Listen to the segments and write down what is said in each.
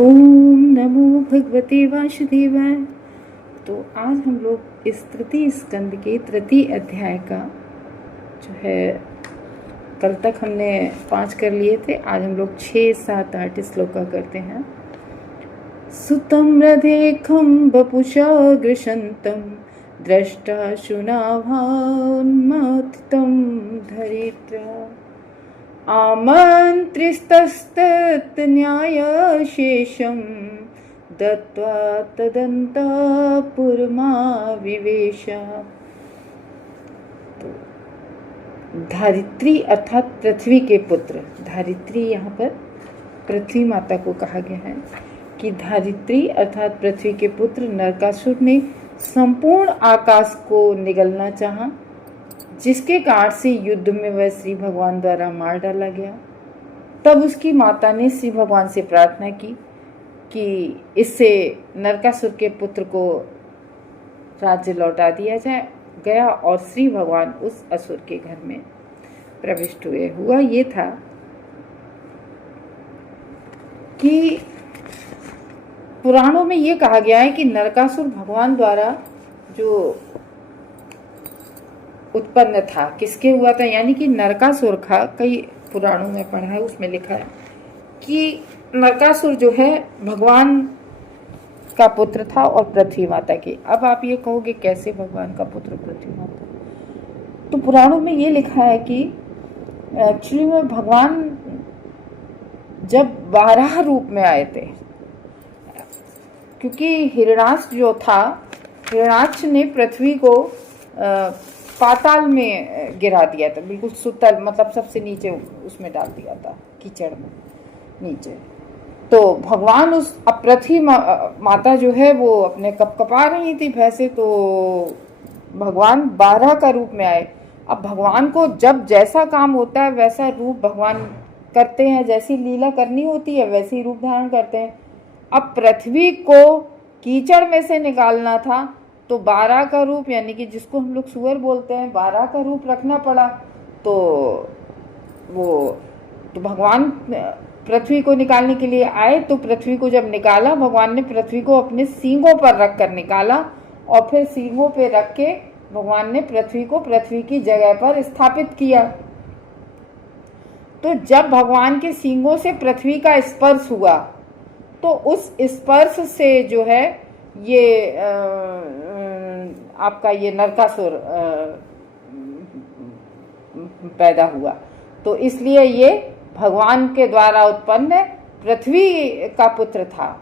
ओम नमो भगवते वासुदेवाय। तो आज हम लोग इस तृतीय स्कंद के तृतीय अध्याय का जो है, कल तक हमने 5 कर लिए थे, आज हम लोग 6, 7, 8 श्लोक का करते हैं। सुतं रथेखं वपुषा गृशन्तं द्रष्टा शुनाभान्मथितं धरित्रा आमन्त्रिस्तस्तन्यायशेषं दत्त्वा तदन्तापुरमाविवेश। तो धारित्री अर्थात पृथ्वी के पुत्र, धारित्री यहाँ पर पृथ्वी माता को कहा गया है कि धारित्री अर्थात पृथ्वी के पुत्र नरकासुर ने संपूर्ण आकाश को निगलना चाहा, जिसके कारण से युद्ध में वह श्री भगवान द्वारा मार डाला गया। तब उसकी माता ने श्री भगवान से प्रार्थना की कि इससे नरकासुर के पुत्र को राज्य लौटा दिया जाए गया, और श्री भगवान उस असुर के घर में प्रविष्ट हुए। हुआ ये था कि पुराणों में ये कहा गया है कि नरकासुर भगवान द्वारा जो उत्पन्न था, किसके हुआ था, यानी कि नरकासुर का, कई पुराणों में पढ़ा है, उसमें लिखा है कि नरकासुर जो है भगवान का पुत्र था और पृथ्वी माता की। अब आप ये कहोगे कैसे भगवान का पुत्र पृथ्वी माता? तो पुराणों में ये लिखा है कि एक्चुअली में भगवान जब 12 रूप में आए थे, क्योंकि हिरण्याक्ष जो था, हिरण्याक्ष ने पृथ्वी को पाताल में गिरा दिया था, बिल्कुल सुतल, मतलब सबसे नीचे उसमें डाल दिया था, कीचड़ में नीचे। तो भगवान उस, अब पृथ्वी माता जो है वो अपने कपकपा रही थी भैंसे, तो भगवान 12 का रूप में आए। अब भगवान को जब जैसा काम होता है वैसा रूप भगवान करते हैं, जैसी लीला करनी होती है वैसी रूप धारण करते हैं। अब पृथ्वी को कीचड़ में से निकालना था, तो 12 का रूप, यानी कि जिसको हम लोग सुअर बोलते हैं, 12 का रूप रखना पड़ा। तो भगवान पृथ्वी को निकालने के लिए आए। तो पृथ्वी को जब निकाला, भगवान ने पृथ्वी को अपने सींगों पर रख कर निकाला, और फिर सींगों पे रख के भगवान ने पृथ्वी को पृथ्वी की जगह पर स्थापित किया। तो जब भगवान के सींगों से पृथ्वी का स्पर्श हुआ, तो उस स्पर्श से जो है ये आपका ये नरकासुर पैदा हुआ। तो इसलिए ये भगवान के द्वारा उत्पन्न पृथ्वी का पुत्र था,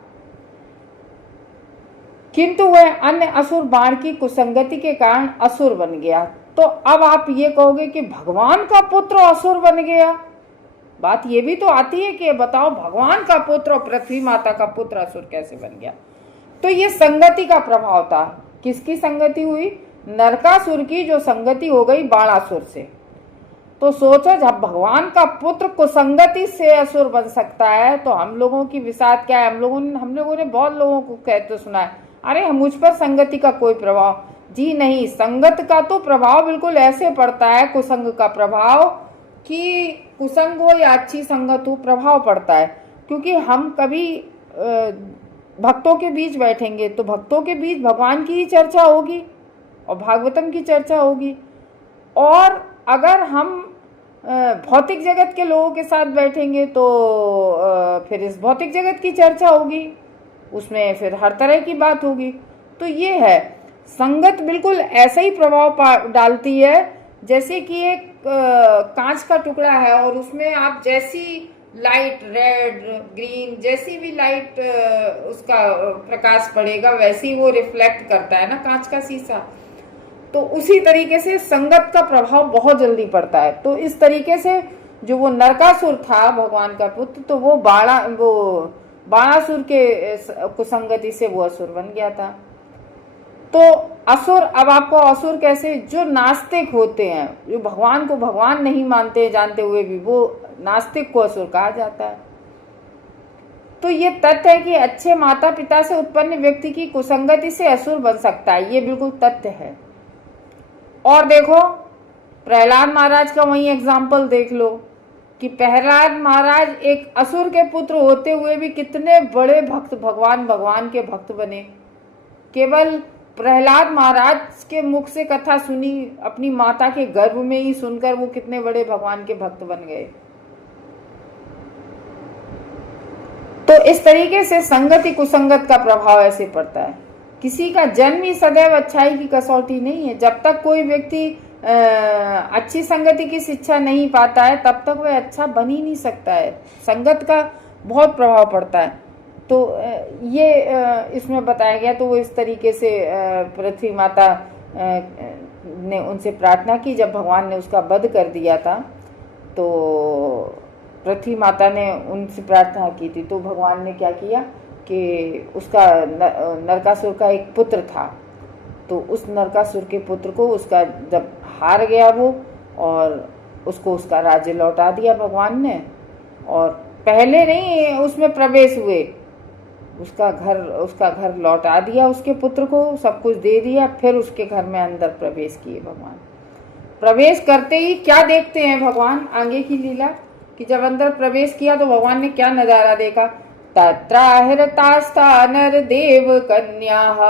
किंतु वह अन्य असुर बाण की कुसंगति के कारण असुर बन गया। तो अब आप ये कहोगे कि भगवान का पुत्र असुर बन गया, बात ये भी तो आती है कि बताओ भगवान का पुत्र और पृथ्वी माता का पुत्र असुर कैसे बन गया? तो ये संगति का प्रभाव था। किसकी संगति हुई? नरकासुर की जो संगति हो गई बाणासुर से। तो सोचो, जब भगवान का पुत्र कुसंगति से असुर बन सकता है, तो हम लोगों की विषाद क्या है? हम लोगों ने बहुत लोगों को कहते सुना है, अरे हम मुझ पर संगति का कोई प्रभाव। जी नहीं, संगत का तो प्रभाव बिल्कुल ऐसे पड़ता है, कुसंग का प्रभाव, कि कुसंग हो या अच्छी संगत हो, प्रभाव पड़ता है। क्योंकि हम कभी भक्तों के बीच बैठेंगे तो भक्तों के बीच भगवान की ही चर्चा होगी और भागवतम की चर्चा होगी, और अगर हम भौतिक जगत के लोगों के साथ बैठेंगे तो फिर इस भौतिक जगत की चर्चा होगी, उसमें फिर हर तरह की बात होगी। तो ये है, संगत बिल्कुल ऐसा ही प्रभाव डालती है जैसे कि एक कांच का टुकड़ा है, और उसमें आप जैसी लाइट, रेड, ग्रीन, जैसी भी लाइट उसका प्रकाश पड़ेगा वैसे ही वो रिफ्लेक्ट करता है ना, कांच का शीशा। तो उसी तरीके से संगत का प्रभाव बहुत जल्दी पड़ता है। तो इस तरीके से जो वो नरकासुर था भगवान का पुत्र, तो वो बाणासुर के कुसंगति से वो असुर बन गया था। तो असुर, अब आपको असुर कैसे? जो नास्तिक होते हैं, जो भगवान को भगवान नहीं मानते जानते हुए भी, वो नास्तिक को असुर कहा जाता है। तो ये तथ्य है कि अच्छे माता पिता से उत्पन्न व्यक्ति की कुसंगति से असुर बन सकता है, ये बिल्कुल तथ्य है। और देखो, प्रहलाद महाराज का वही एग्जाम्पल देख लो कि प्रहलाद महाराज एक असुर के पुत्र होते हुए भी कितने बड़े भक्त, भगवान के भक्त बने। केवल प्रहलाद महाराज के मुख से कथा सुनी, अपनी माता के गर्भ में ही सुनकर वो कितने बड़े भगवान के भक्त बन गए। तो इस तरीके से संगति कुसंगत का प्रभाव ऐसे पड़ता है। किसी का जन्म ही सदैव अच्छाई की कसौटी नहीं है। जब तक कोई व्यक्ति अच्छी संगति की शिक्षा नहीं पाता है तब तक वह अच्छा बन ही नहीं सकता है। संगत का बहुत प्रभाव पड़ता है। तो ये इसमें बताया गया। तो वो इस तरीके से पृथ्वी माता ने उनसे प्रार्थना की। जब भगवान ने उसका वध कर दिया था तो पृथ्वी माता ने उनसे प्रार्थना की थी। तो भगवान ने क्या किया कि उसका नरकासुर का एक पुत्र था, तो उस नरकासुर के पुत्र को उसका जब हार गया वो, और उसको उसका राज्य लौटा दिया भगवान ने। और पहले नहीं उसमें प्रवेश हुए, उसका घर लौटा दिया उसके पुत्र को, सब कुछ दे दिया, फिर उसके घर में अंदर प्रवेश किए भगवान। प्रवेश करते ही क्या देखते हैं भगवान, आगे की लीला कि जब अंदर प्रवेश किया तो भगवान ने क्या नजारा देखा। तत्राहृतास्ता नर देव कन्याः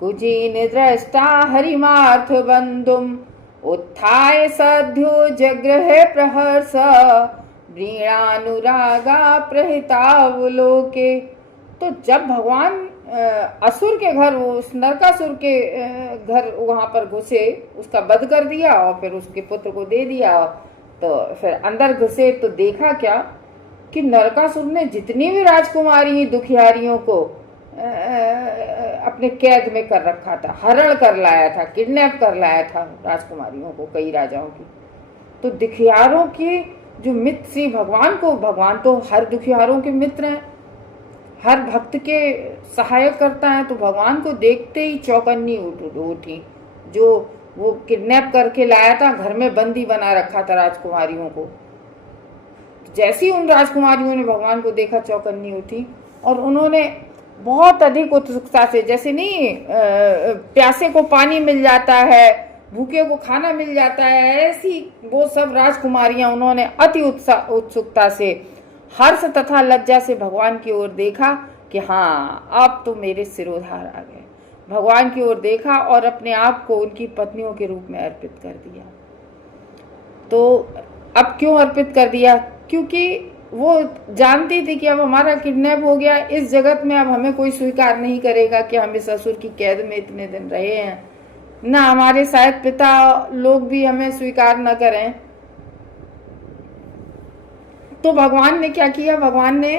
कुजीन दृष्टा हरिमार्थ बंधुम उत्थाय सद्यो जगृहे प्रहर्ष व्रीणानुरागा प्रहितावलोके। तो जब भगवान असुर के घर, उस नरकासुर के घर वहां पर घुसे, उसका वध कर दिया और फिर उसके पुत्र को दे दिया, तो फिर अंदर घुसे तो देखा क्या कि नरकासुर ने जितनी भी राजकुमारी दुखियारियों को अपने कैद में कर रखा था, हरण कर लाया था, किडनैप कर लाया था राजकुमारियों को, कई राजाओं की। तो दुखियारों के जो मित्र श्री भगवान को, भगवान तो हर दुखियारों के मित्र हैं, हर भक्त के सहायक करता है। तो भगवान को देखते ही चौकन्नी उठी। जो वो किडनैप करके लाया था, घर में बंदी बना रखा था राजकुमारियों को, जैसी उन राजकुमारियों ने भगवान को देखा चौकन्नी उठी और उन्होंने बहुत अधिक उत्सुकता से, जैसे नहीं प्यासे को पानी मिल जाता है, भूखे को खाना मिल जाता है, ऐसी वो सब राजकुमारियां उन्होंने अति उत्सुकता से, हर्ष तथा लज्जा से भगवान की ओर देखा कि हाँ अब तो मेरे सिरोधार आ गए। भगवान की ओर देखा और अपने आप को उनकी पत्नियों के रूप में अर्पित कर दिया। तो अब क्यों अर्पित कर दिया? क्योंकि वो जानती थी कि अब हमारा किडनैप हो गया, इस जगत में अब हमें कोई स्वीकार नहीं करेगा कि हम इस असुर की कैद में इतने दिन रहे हैं, ना हमारे शायद पिता लोग भी हमें स्वीकार न करें। तो भगवान ने क्या किया, भगवान ने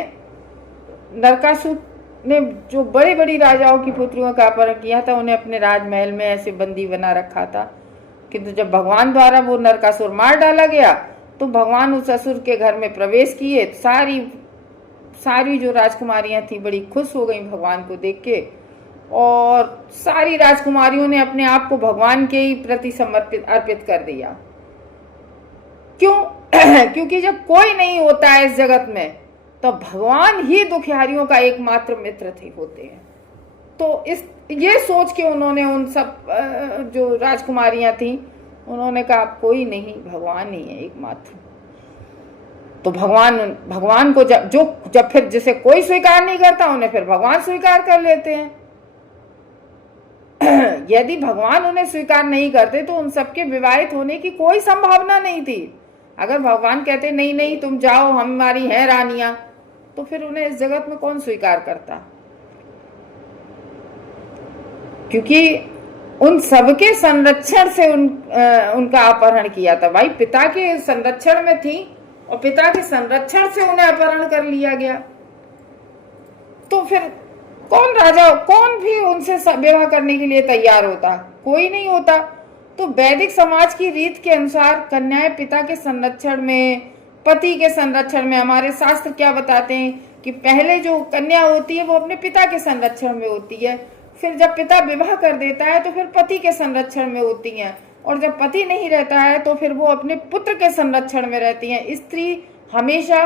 नरकासुर ने जो बड़ी बड़ी राजाओं की पुत्रियों का अपहरण किया था, उन्हें अपने राजमहल में ऐसे बंदी बना रखा था। किंतु जब भगवान द्वारा वो नरकासुर मार डाला गया तो भगवान उस असुर के घर में प्रवेश किए। सारी जो राजकुमारियां थी बड़ी खुश हो गई भगवान को देख के, और सारी राजकुमारियों ने अपने आप को भगवान के ही प्रति अर्पित कर दिया। क्यों? क्योंकि जब कोई नहीं होता है इस जगत में तो भगवान ही दुखियारियों का एकमात्र मित्र होते हैं। तो ये सोच के उन्होंने उन सब जो राजकुमारियां थी, उन्होंने कहा कोई नहीं, भगवान ही है एकमात्र। तो भगवान को जब फिर जिसे कोई स्वीकार नहीं करता उन्हें फिर भगवान स्वीकार कर लेते हैं। यदि भगवान उन्हें स्वीकार नहीं करते तो उन सबके विवाहित होने की कोई संभावना नहीं थी। अगर भगवान कहते नहीं नहीं तुम जाओ, हमारी हैं रानियां, तो फिर उन्हें इस जगत में कौन स्वीकार करता? क्योंकि उन सबके संरक्षण से उनका अपहरण किया था। भाई पिता के संरक्षण में थी और पिता के संरक्षण से उन्हें अपहरण कर लिया गया, तो फिर कौन भी उनसे विवाह करने के लिए तैयार होता? कोई नहीं होता। तो वैदिक समाज की रीत के अनुसार कन्याएं पिता के संरक्षण में, पति के संरक्षण में, हमारे शास्त्र क्या बताते हैं कि पहले जो कन्या होती है वो अपने पिता के संरक्षण में होती है, फिर जब पिता विवाह कर देता है तो फिर पति के संरक्षण में होती हैं, और जब पति नहीं रहता है तो फिर वो अपने पुत्र के संरक्षण में रहती हैं। स्त्री हमेशा,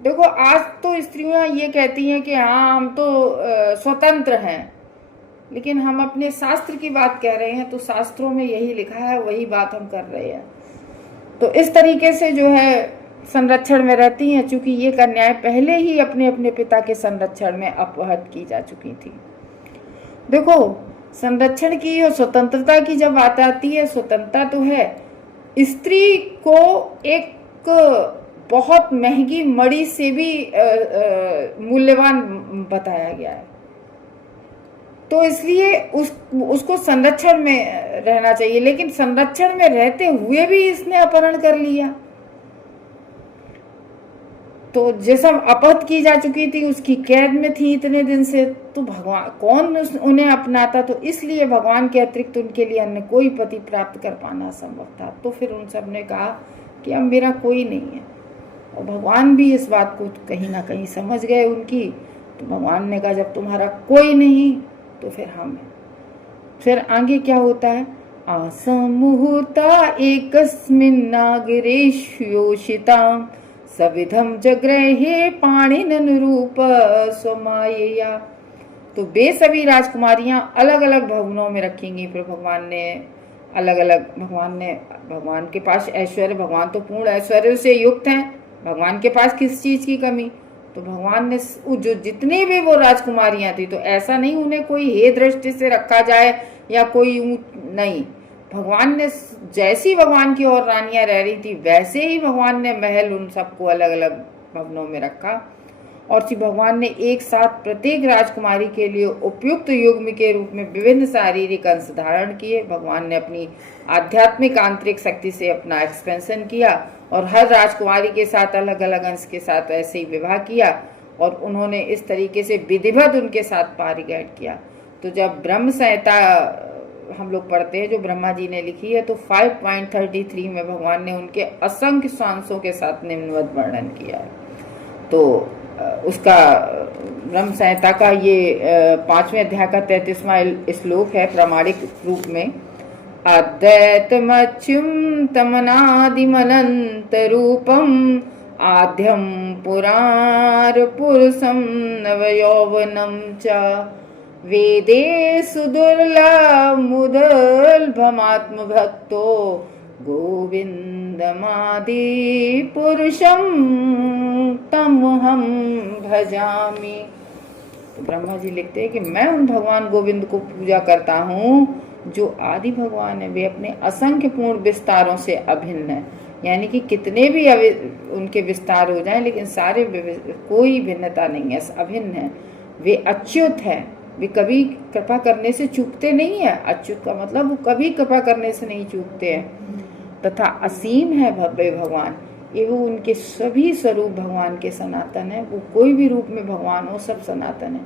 देखो आज तो स्त्रियां ये कहती हैं कि हाँ हम तो स्वतंत्र हैं, लेकिन हम अपने शास्त्र की बात कह रहे हैं तो शास्त्रों में यही लिखा है, वही बात हम कर रहे हैं। तो इस तरीके से जो है संरक्षण में रहती हैं, चूंकि ये कन्याएं पहले ही अपने अपने पिता के संरक्षण में अपहत की जा चुकी थी। देखो, संरक्षण की और स्वतंत्रता की जब बात आती है, स्वतंत्रता तो है, स्त्री को एक बहुत महंगी मणि से भी मूल्यवान बताया गया है, तो इसलिए उसको संरक्षण में रहना चाहिए। लेकिन संरक्षण में रहते हुए भी इसने अपहरण कर लिया, तो जैसा अपहत की जा चुकी थी, उसकी कैद में थी इतने दिन से, तो भगवान कौन उन्हें अपनाता? तो इसलिए भगवान के अतिरिक्त उनके लिए अन्य कोई पति प्राप्त कर पाना असंभव था। तो फिर उन सब ने कहा कि अब मेरा कोई नहीं है, और भगवान भी इस बात को कहीं ना कहीं समझ गए उनकी। तो भगवान ने कहा जब तुम्हारा कोई नहीं तो फिर हम हैं। फिर आगे क्या होता है? आसमुहूर्ता एकस्मिन् नागरेष्योषिता सविधम जग्रहे पाणिननुरूप स्वमायया। तो बेसभी राजकुमारियां अलग अलग भवनों में रखेंगी। फिर भगवान ने अलग अलग, भगवान के पास ऐश्वर्य, भगवान तो पूर्ण ऐश्वर्य से युक्त हैं, भगवान के पास किस चीज की कमी? तो भगवान ने जो जितनी भी वो राजकुमारियां थी, तो ऐसा नहीं उन्हें कोई हे दृष्टि से रखा जाए या कोई नहीं, भगवान ने जैसी भगवान की और रानियां रह रही थी वैसे ही भगवान ने महल उन सबको अलग अलग भवनों में रखा। और श्री भगवान ने एक साथ प्रत्येक राजकुमारी के लिए उपयुक्त युग्म के रूप में विभिन्न शारीरिक अंश धारण किए। भगवान ने अपनी आध्यात्मिक आंतरिक शक्ति से अपना एक्सपेंशन किया और हर राजकुमारी के साथ अलग अलग अंश के साथ ऐसे ही विवाह किया, और उन्होंने इस तरीके से विधिवत उनके साथ पारिगैट किया। तो जब ब्रह्म संहिता हम लोग पढ़ते हैं जो ब्रह्मा जी ने लिखी है, तो 5.33 में भगवान ने उनके असंख्य सांसों के साथ निम्नवत वर्णन किया है। तो उसका ब्रह्म संहिता का ये 5वें अध्याय का 33वां श्लोक है प्रमाणिक रूप में। अद्वैतमच्युतमनादिमनंत रूपम आद्यम पुरार पुरुषम नवयौवनम च वेदे सुदुर्लभमुदुर्लभमात्म भक्तो गोविंदमादि पुरुषम तमहम भजामि। तो ब्रह्मा जी लिखते हैं कि मैं उन भगवान गोविंद को पूजा करता हूँ जो आदि भगवान है। वे अपने असंख्य पूर्ण विस्तारों से अभिन्न है, यानी कि कितने भी उनके विस्तार हो जाएं, लेकिन सारे कोई भिन्नता नहीं है, अभिन्न है। वे अच्युत है, वे कभी कृपा करने से चूकते नहीं है। अच्युत का मतलब वो कभी कृपा करने से नहीं चूकते हैं। तथा असीम है भव्य भगवान, ये वो उनके सभी स्वरूप भगवान के सनातन है। वो कोई भी रूप में भगवान हो, सब सनातन है।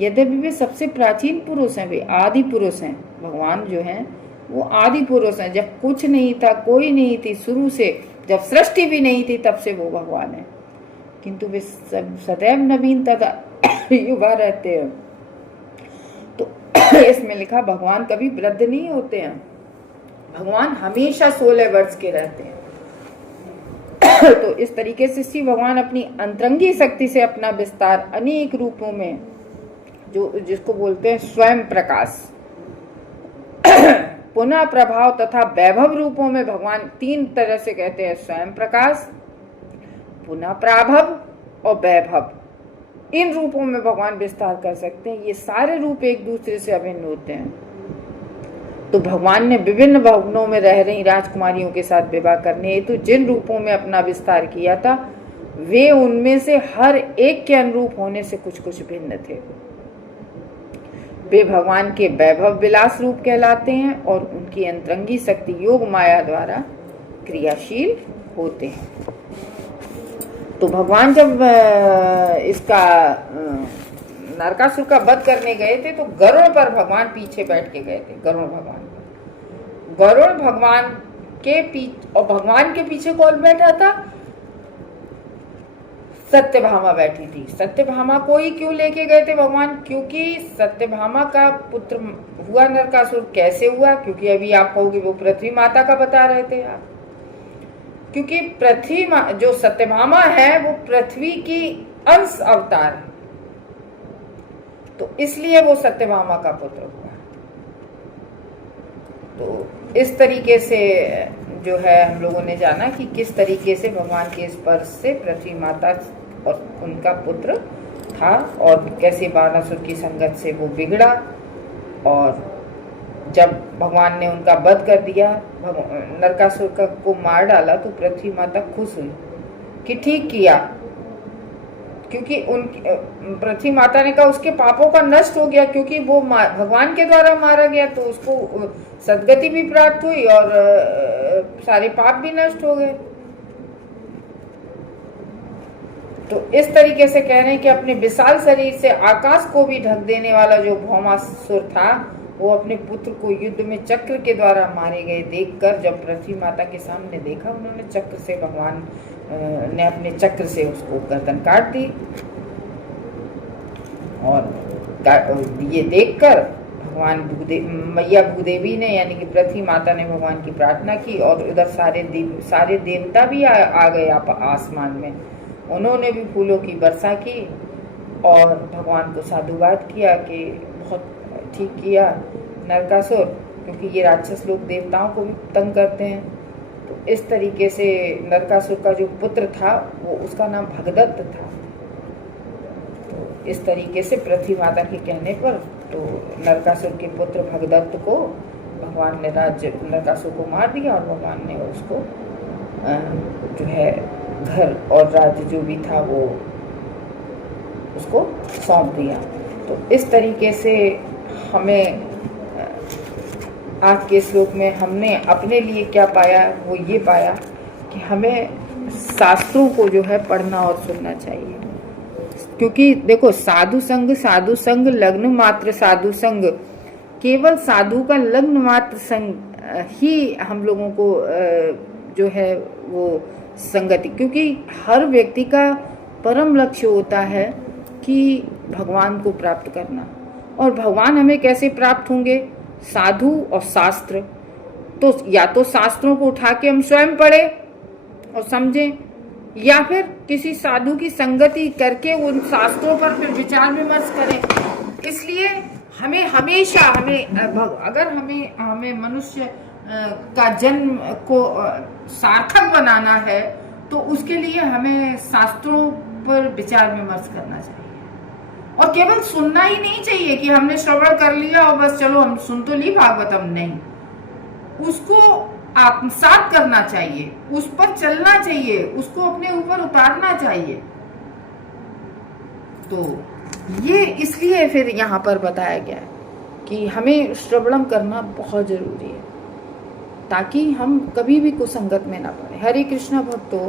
यद्यपि वे सबसे प्राचीन पुरुष हैं, वे आदि पुरुष हैं। भगवान जो हैं वो आदि पुरुष हैं। जब कुछ नहीं था, कोई नहीं थी, शुरू से जब सृष्टि भी नहीं थी, तब से वो भगवान है। किंतु वे सदैव नवीन तथा युवा रहते हैं। तो इसमें लिखा भगवान कभी वृद्ध नहीं होते हैं, भगवान हमेशा 16 वर्ष के रहते हैं। तो इस तरीके से श्री भगवान अपनी अंतरंगी शक्ति से अपना विस्तार अनेक रूपों में, जो जिसको बोलते हैं स्वयं प्रकाश, पुनः प्रभाव तथा वैभव रूपों में भगवान 3 तरह से कहते हैं, स्वयं प्रकाश, पुनः प्राभव और वैभव। इन रूपों में भगवान विस्तार कर सकते हैं। ये सारे रूप एक दूसरे से अभिन्न होते हैं। तो भगवान ने विभिन्न भवनों में रह रही राजकुमारियों के साथ विवाह करने हेतु जिन रूपों में अपना विस्तार किया था, वे उनमें से हर एक के अनुरूप होने से कुछ कुछ भिन्न थे। वे भगवान के वैभव विलास रूप कहलाते हैं और उनकी अंतरंगी शक्ति योग माया द्वारा क्रियाशील होते हैं। तो भगवान जब इसका नरकासुर का वध करने गए थे, तो गरुड़ पर भगवान पीछे बैठ के गए थे। गरुड़ भगवान के पीछे, और भगवान के पीछे कौन बैठा था? सत्यभामा बैठी थी। सत्यभामा को ही क्यों लेके गए थे भगवान? क्योंकि सत्यभामा का पुत्र हुआ नरकासुर। कैसे हुआ? क्योंकि अभी आप कहोगे वो पृथ्वी माता का बता रहे थे आप, क्योंकि पृथ्वी जो सत्यभामा है वो पृथ्वी की अंश अवतार है, तो इसलिए वो सत्यभामा का पुत्र हुआ। तो इस तरीके से जो है हम लोगों ने जाना कि किस तरीके से भगवान के स्पर्श से पृथ्वी माता और उनका पुत्र था और कैसे बाणासुर की संगत से वो बिगड़ा, और जब भगवान ने उनका वध कर दिया, नरकासुर को मार डाला, तो पृथ्वी माता खुश हुई कि ठीक किया, क्योंकि उन पृथ्वी माता ने कहा उसके पापों का नष्ट हो गया, क्योंकि वो भगवान के द्वारा मारा गया तो उसको सदगति भी प्राप्त हुई और सारे पाप भी नष्ट हो गए। तो इस तरीके से कह रहे हैं कि अपने विशाल शरीर से आकाश को भी ढक देने वाला जो भौमासुर था, वो अपने पुत्र को युद्ध में चक्र के द्वारा मारे गए देखकर जब पृथ्वी माता के सामने देखा, उन्होंने चक्र से भगवान ने अपने चक्र से उसको गर्दन काट दी। और ये देखकर भगवान मैया भूदेवी ने यानी कि पृथ्वी माता ने भगवान की प्रार्थना की, और उधर सारे देवता भी आ गए आसमान में। उन्होंने भी फूलों की वर्षा की और भगवान को साधुवाद किया कि बहुत ठीक किया नरकासुर, क्योंकि ये राक्षस लोग देवताओं को भी तंग करते हैं। तो इस तरीके से नरकासुर का जो पुत्र था वो उसका नाम भगदत्त था। तो इस तरीके से पृथ्वी माता के कहने पर तो नरकासुर के पुत्र भगदत्त को भगवान ने नरकासुर को मार दिया, और भगवान ने उसको जो है घर और राज्य जो भी था वो उसको सौंप दिया। तो इस तरीके से हमें आज के श्लोक में हमने अपने लिए क्या पाया, वो ये पाया कि हमें शास्त्रों को जो है पढ़ना और सुनना चाहिए, क्योंकि देखो साधु संग लग्न मात्र साधु संग, केवल साधु का लग्न मात्र संग ही हम लोगों को जो है वो संगति, क्योंकि हर व्यक्ति का परम लक्ष्य होता है कि भगवान को प्राप्त करना। और भगवान हमें कैसे प्राप्त होंगे? साधु और शास्त्र। तो या तो शास्त्रों को उठा के हम स्वयं पढ़े और समझें, या फिर किसी साधु की संगति करके उन शास्त्रों पर फिर विचार विमर्श करें। इसलिए हमें हमेशा अगर हमें मनुष्य का जन्म को सार्थक बनाना है तो उसके लिए हमें शास्त्रों पर विचार विमर्श करना चाहिए। और केवल सुनना ही नहीं चाहिए कि हमने श्रवण कर लिया और बस चलो हम सुन तो ली भागवतम, नहीं, उसको आत्मसात करना चाहिए, उस पर चलना चाहिए, उसको अपने ऊपर उतारना चाहिए। तो ये इसलिए फिर यहाँ पर बताया गया है कि हमें श्रवणम करना बहुत जरूरी है, ताकि हम कभी भी कुसंगत में ना पड़े। हरे कृष्णा भक्तों।